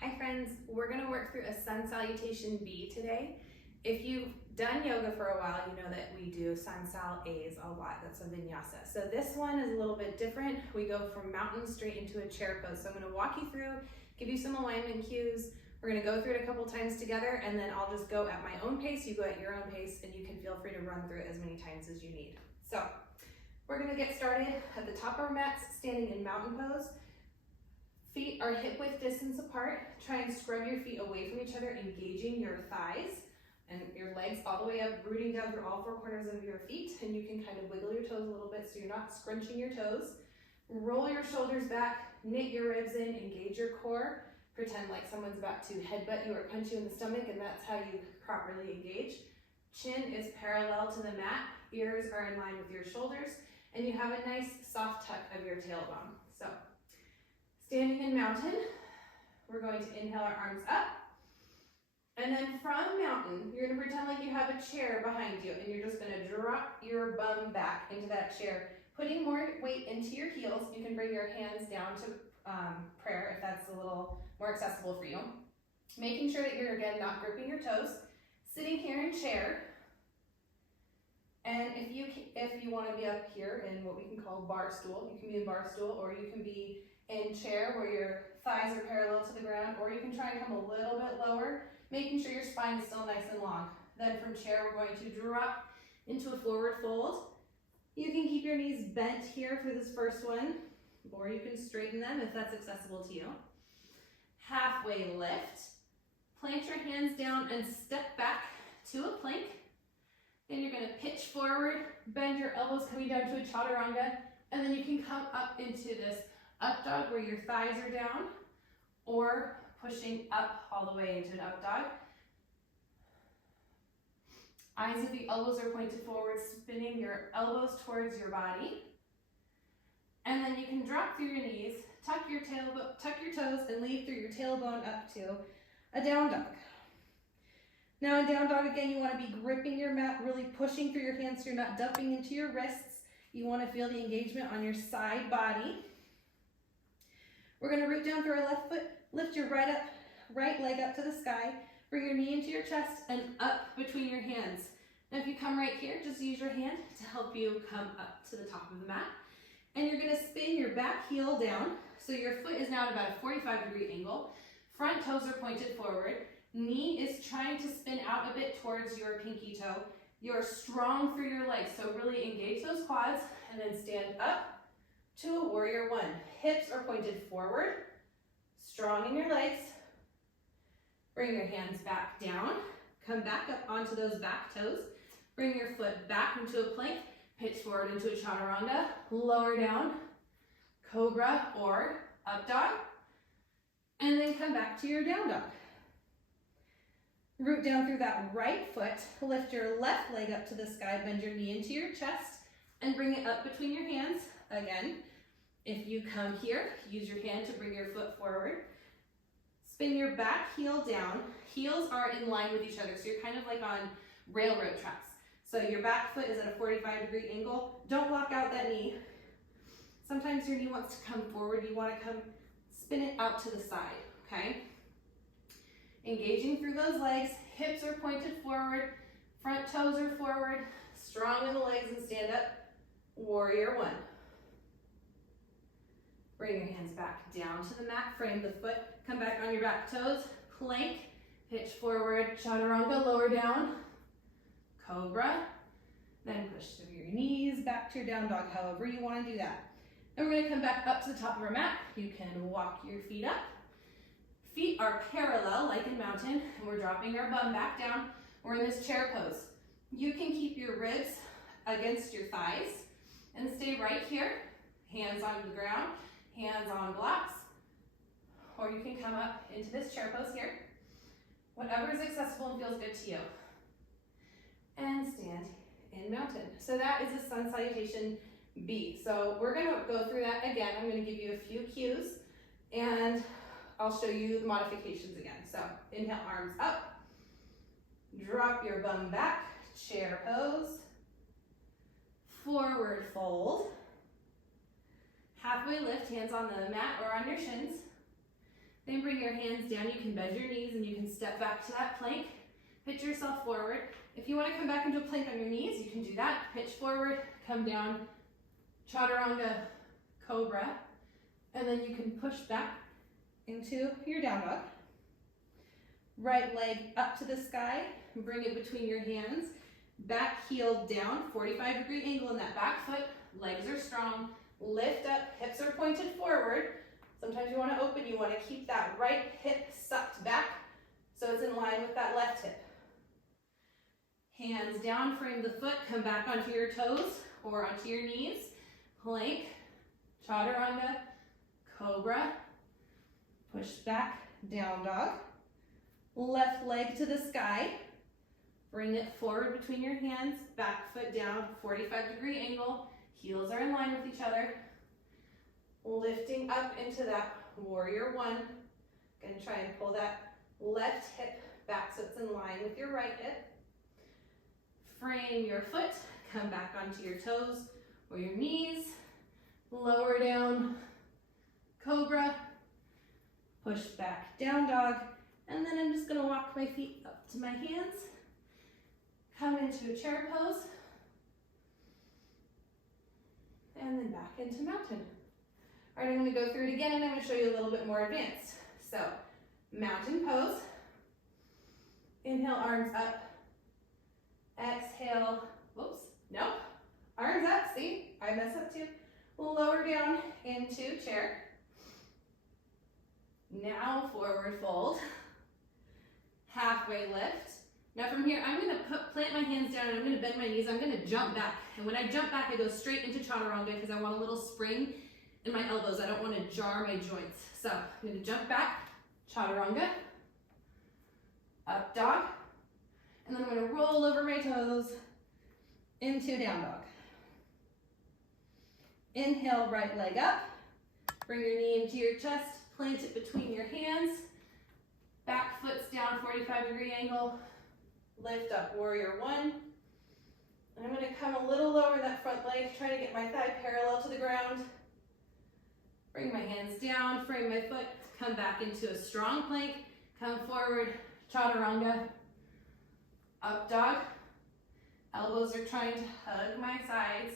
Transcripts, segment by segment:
Hi friends, we're going to work through a Sun Salutation B today. If you've done yoga for a while, you know that we do Sun Sal A's a lot. That's a vinyasa. So this one is a little bit different. We go from mountain straight into a chair pose. So I'm going to walk you through, give you some alignment cues. We're going to go through it a couple times together, and then I'll just go at my own pace. You go at your own pace, and you can feel free to run through it as many times as you need. So we're going to get started at the top of our mats, standing in mountain pose. Feet are hip width distance apart. Try and scrub your feet away from each other, engaging your thighs and your legs all the way up, rooting down through all four corners of your feet. And you can kind of wiggle your toes a little bit so you're not scrunching your toes. Roll your shoulders back, knit your ribs in, engage your core. Pretend like someone's about to headbutt you or punch you in the stomach, and that's how you properly engage. Chin is parallel to the mat, ears are in line with your shoulders, and you have a nice soft tuck of your tailbone. So, standing in mountain, we're going to inhale our arms up. And then from mountain, you're going to pretend like you have a chair behind you, and you're just going to drop your bum back into that chair, putting more weight into your heels. You can bring your hands down to prayer if that's a little more accessible for you. Making sure that you're, again, not gripping your toes. Sitting here in chair. And if you want to be up here in what we can call bar stool, you can be in bar stool, or you can be in chair where your thighs are parallel to the ground, or you can try and come a little bit lower, making sure your spine is still nice and long. Then from chair, we're going to drop into a forward fold. You can keep your knees bent here for this first one, or you can straighten them if that's accessible to you. Halfway lift. Plant your hands down and step back to a plank. Then you're going to pitch forward, bend your elbows coming down to a chaturanga, and then you can come up into this up dog where your thighs are down, or pushing up all the way into an up dog. Eyes of the elbows are pointed forward, spinning your elbows towards your body. And then you can drop through your knees, tuck your toes, and lead through your tailbone up to a down dog. Now in down dog, again, you want to be gripping your mat, really pushing through your hands so you're not dumping into your wrists. You want to feel the engagement on your side body. We're going to root down through our left foot, lift your right leg up to the sky, bring your knee into your chest and up between your hands. Now if you come right here, just use your hand to help you come up to the top of the mat. And you're going to spin your back heel down, so your foot is now at about a 45-degree angle. Front toes are pointed forward. Knee is trying to spin out a bit towards your pinky toe. You're strong through your legs, so really engage those quads and then stand up to a warrior one. Hips are pointed forward, strong in your legs. Bring your hands back down. Come back up onto those back toes. Bring your foot back into a plank. Pitch forward into a chaturanga, lower down, cobra or up dog, and then come back to your down dog. Root down through that right foot, lift your left leg up to the sky, bend your knee into your chest, and bring it up between your hands. Again, if you come here, use your hand to bring your foot forward. Spin your back heel down. Heels are in line with each other, so you're kind of like on railroad tracks. So your back foot is at a 45-degree angle. Don't lock out that knee. Sometimes your knee wants to come forward. You want to spin it out to the side, okay? Engaging through those legs. Hips are pointed forward. Front toes are forward. Strong in the legs and stand up. Warrior one. Bring your hands back down to the mat. Frame the foot. Come back on your back toes. Plank. Pitch forward. Chaturanga. Lower down. Cobra, then push through your knees, back to your down dog, however you want to do that. And we're going to come back up to the top of our mat. You can walk your feet up. Feet are parallel, like in mountain, and we're dropping our bum back down. We're in this chair pose. You can keep your ribs against your thighs and stay right here, hands on the ground, hands on blocks, or you can come up into this chair pose here. Whatever is accessible and feels good to you. And stand in mountain. So that is a Sun Salutation B. So we're going to go through that again. I'm going to give you a few cues and I'll show you the modifications again. So inhale, arms up. Drop your bum back. Chair pose. Forward fold. Halfway lift, hands on the mat or on your shins. Then bring your your hands down, you can bend your knees and you can step back to that plank. Pitch yourself forward. If you want to come back into a plank on your knees, you can do that. Pitch forward, come down, chaturanga, cobra, and then you can push back into your down dog. Right leg up to the sky, bring it between your hands, back heel down, 45-degree angle in that back foot, legs are strong, lift up, hips are pointed forward. Sometimes you want to open, you want to keep that right hip sucked back so it's in line with that left hip. Hands down, frame the foot, come back onto your toes or onto your knees. Plank, chaturanga, cobra, push back, down dog. Left leg to the sky. Bring it forward between your hands, back foot down, 45-degree angle. Heels are in line with each other. Lifting up into that warrior one. Gonna try and pull that left hip back so it's in line with your right hip. Frame your foot, come back onto your toes or your knees. Lower down, cobra. Push back, down dog. And then I'm just gonna walk my feet up to my hands. Come into a chair pose. And then back into mountain. All right, I'm gonna go through it again and I'm gonna show you a little bit more advanced. So, mountain pose. Inhale, arms up. Exhale, whoops, nope. Arms up, see, I mess up too. Lower down into chair. Now forward fold. Halfway lift. Now from here, I'm gonna plant my hands down and I'm gonna bend my knees. I'm gonna jump back. And when I jump back, I go straight into chaturanga because I want a little spring in my elbows. I don't want to jar my joints. So I'm gonna jump back, chaturanga, up dog, and then I'm gonna roll over my toes into down dog. Inhale, right leg up. Bring your knee into your chest, plant it between your hands. Back foot's down, 45-degree angle. Lift up, warrior one. And I'm gonna come a little lower that front leg, try to get my thigh parallel to the ground. Bring my hands down, frame my foot, come back into a strong plank. Come forward, chaturanga. Up dog. Elbows are trying to hug my sides.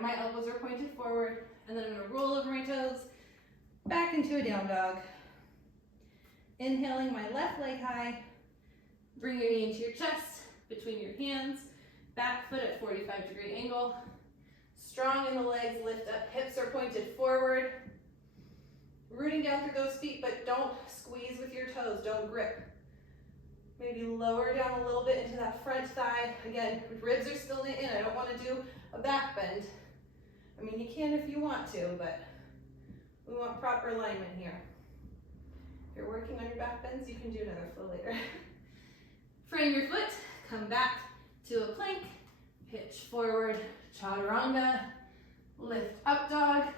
My elbows are pointed forward. And then I'm gonna roll over my toes, back into a down dog. Inhaling my left leg high. Bring your knee into your chest, between your hands. Back foot at 45-degree angle. Strong in the legs, lift up, hips are pointed forward. Rooting down through those feet, but don't squeeze with your toes, don't grip. Maybe lower down a little bit into that front thigh. Again, ribs are still in, I don't want to do a back bend. I mean, you can if you want to, but we want proper alignment here. If you're working on your back bends, you can do another flow later. Frame your foot, come back to a plank, pitch forward, chaturanga, lift up dog,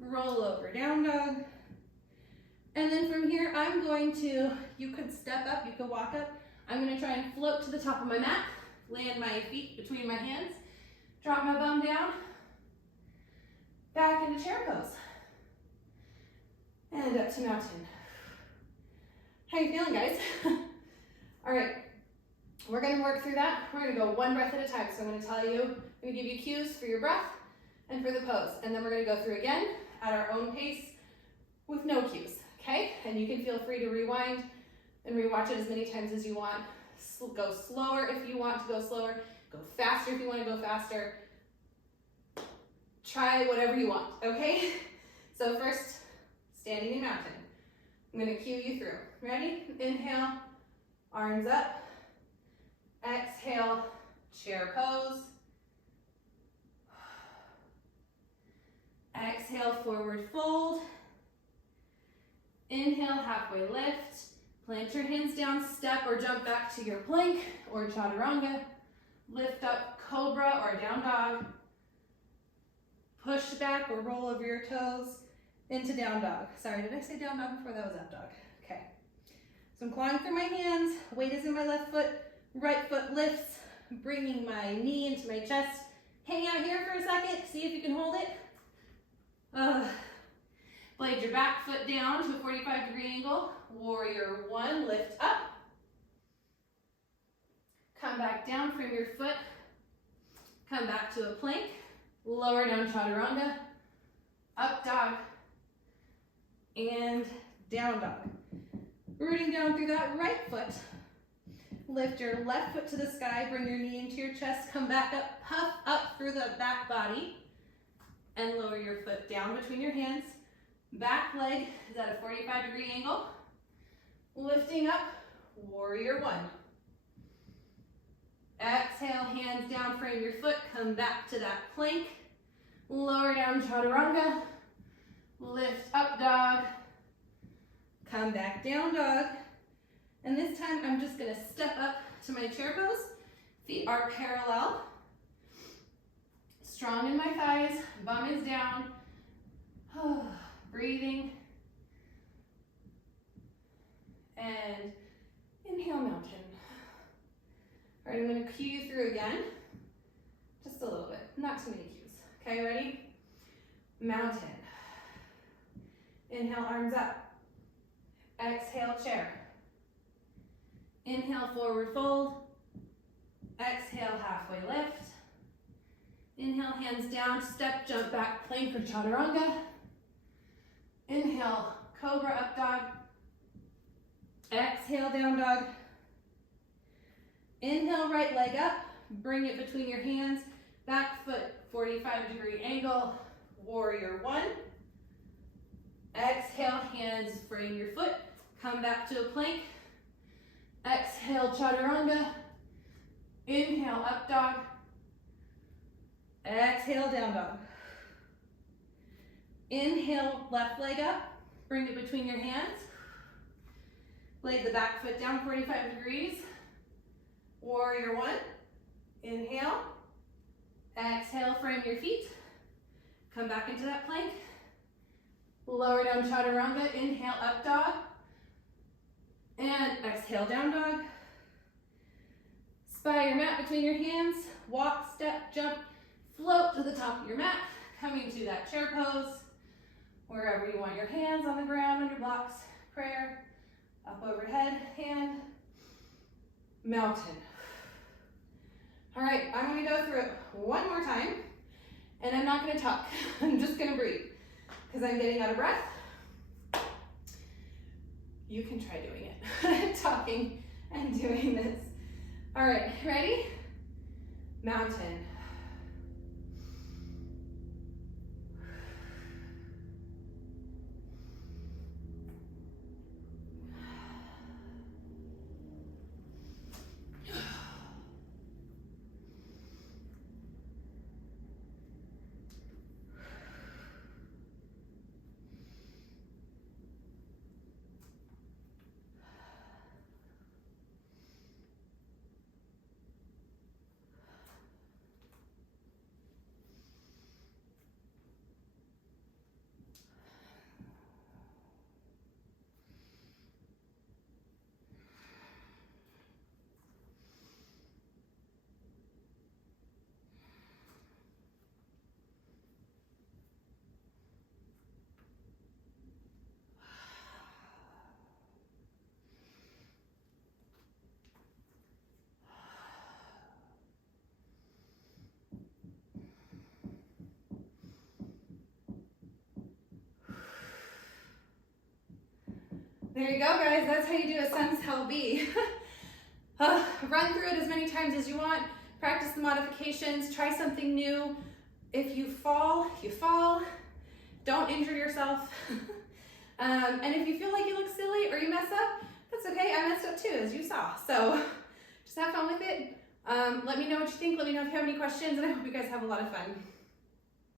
roll over down dog. And then from here, I'm going to, you could step up, you could walk up. I'm gonna try and float to the top of my mat, land my feet between my hands, drop my bum down, back into chair pose. And up to mountain. How you feeling, guys? All right, we're gonna work through that. We're gonna go one breath at a time. So I'm gonna tell you, I'm gonna give you cues for your breath and for the pose. And then we're gonna go through again at our own pace with no cues, okay? And you can feel free to rewind and rewatch it as many times as you want. Go slower if you want to go slower. Go faster if you want to go faster. Try whatever you want, okay? So first, standing in mountain. I'm gonna cue you through. Ready? Inhale, arms up. Exhale, chair pose. Exhale, forward fold. Inhale, halfway lift. Plant your hands down, step or jump back to your plank or chaturanga. Lift up, cobra or down dog. Push back or roll over your toes into down dog. Sorry, did I say down dog before? That was up dog. Okay. So I'm clawing through my hands. Weight is in my left foot. Right foot lifts. Bringing my knee into my chest. Hang out here for a second. See if you can hold it. Blade your back foot down to a 45-degree angle. Warrior one, lift up. Come back down, frame your foot. Come back to a plank. Lower down chaturanga. Up dog. And down dog. Rooting down through that right foot. Lift your left foot to the sky, bring your knee into your chest, come back up, puff up through the back body, and lower your foot down between your hands. Back leg is at a 45-degree angle. Lifting up, warrior one. Exhale, hands down, frame your foot, come back to that plank. Lower down chaturanga. Lift up dog. Come back down dog. And this time I'm just gonna step up to my chair pose. Feet are parallel. Strong in my thighs, bum is down. Breathing. And inhale, mountain. All right, I'm gonna cue you through again. Just a little bit, not too many cues. Okay, ready? Mountain. Inhale, arms up. Exhale, chair. Inhale, forward fold. Exhale, halfway lift. Inhale, hands down, step, jump back, plank or chaturanga. Inhale, cobra, up dog. Exhale, down dog. Inhale, right leg up, bring it between your hands. Back foot, 45-degree angle, warrior one. Exhale, hands frame your foot. Come back to a plank. Exhale, chaturanga. Inhale, up dog. Exhale, down dog. Inhale, left leg up. Bring it between your hands. Lay the back foot down 45 degrees. Warrior one. Inhale. Exhale, frame your feet. Come back into that plank. Lower down chaturanga. Inhale, up dog. And exhale, down dog. Spy your mat between your hands. Walk, step, jump, float to the top of your mat. Coming to that chair pose. Wherever you want your hands on the ground, on your blocks. Prayer. Up overhead, hand. Mountain. All right, I'm gonna go through it one more time. And I'm not gonna talk. I'm just gonna breathe. Because I'm getting out of breath. You can try doing it. Talking and doing this. All right, ready? Mountain. There you go, guys. That's how you do a Sun Sal B. Run through it as many times as you want. Practice the modifications. Try something new. If you fall, you fall. Don't injure yourself. And if you feel like you look silly or you mess up, that's okay. I messed up too, as you saw. So just have fun with it. Let me know what you think. Let me know if you have any questions, and I hope you guys have a lot of fun.